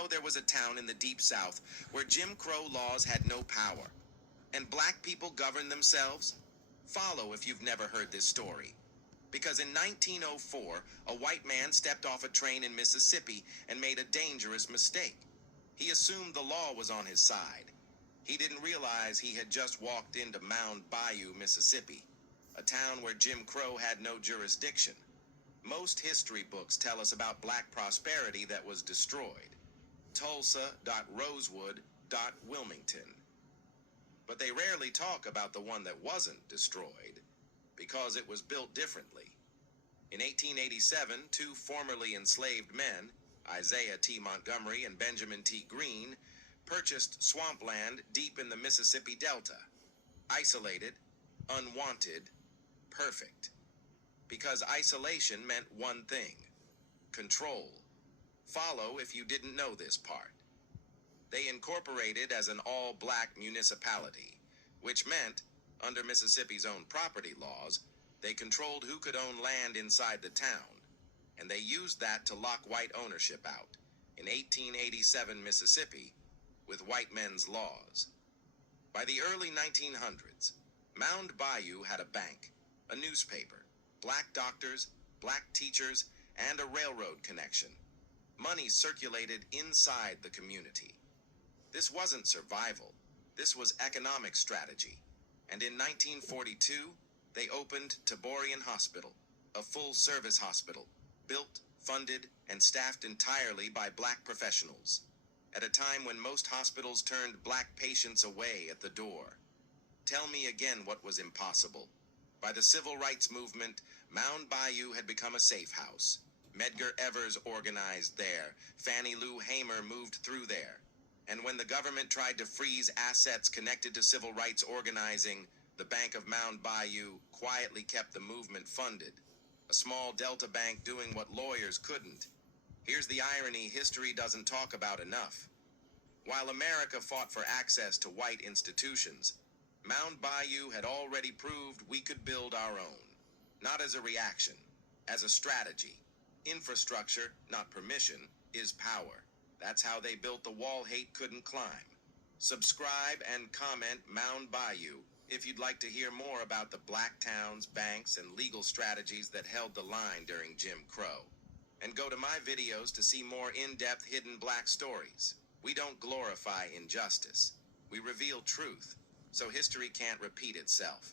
know there was a town in the Deep South where Jim Crow laws had no power, and black people governed themselves? Follow if you've never heard this story. Because in 1904, a white man stepped off a train in Mississippi and made a dangerous mistake. He assumed the law was on his side. He didn't realize he had just walked into Bayou Mississippi, a town where Jim Crow had no jurisdiction. Most history books tell us about black prosperity that was destroyed. Tulsa.Rosewood.Wilmington. But they rarely talk about the one that wasn't destroyed, because it was built differently. In 1887, two formerly enslaved men, Isaiah T. Montgomery and Benjamin T. Green, purchased swampland deep in the Mississippi Delta. Isolated, unwanted, perfect. Because isolation meant one thing: control. Follow if you didn't know this part. They incorporated as an all-black municipality, which meant, under Mississippi's own property laws, they controlled who could own land inside the town, and they used that to lock white ownership out, in 1887 Mississippi, with white men's laws. By the early 1900s, Mound Bayou had a bank, a newspaper, black doctors, black teachers, and a railroad connection. Money circulated inside the community. This wasn't survival. This was economic strategy. And in 1942, they opened Taborian Hospital, a full-service hospital, built, funded, and staffed entirely by black professionals, at a time when most hospitals turned black patients away at the door. Tell me again what was impossible. By the civil rights movement, Mound Bayou had become a safe house. Medgar Evers organized there. Fannie Lou Hamer moved through there. And when the government tried to freeze assets connected to civil rights organizing, the Bank of Mound Bayou quietly kept the movement funded. A small Delta bank doing what lawyers couldn't. Here's the irony history doesn't talk about enough. While America fought for access to white institutions, Mound Bayou had already proved we could build our own. Not as a reaction, as a strategy. Infrastructure, not permission, is power. That's how they built the wall hate couldn't climb. Subscribe and comment Mound Bayou if you'd like to hear more about the black towns, banks, and legal strategies that held the line during Jim Crow. And go to my videos to see more in-depth hidden black stories. We don't glorify injustice. We reveal truth, so history can't repeat itself.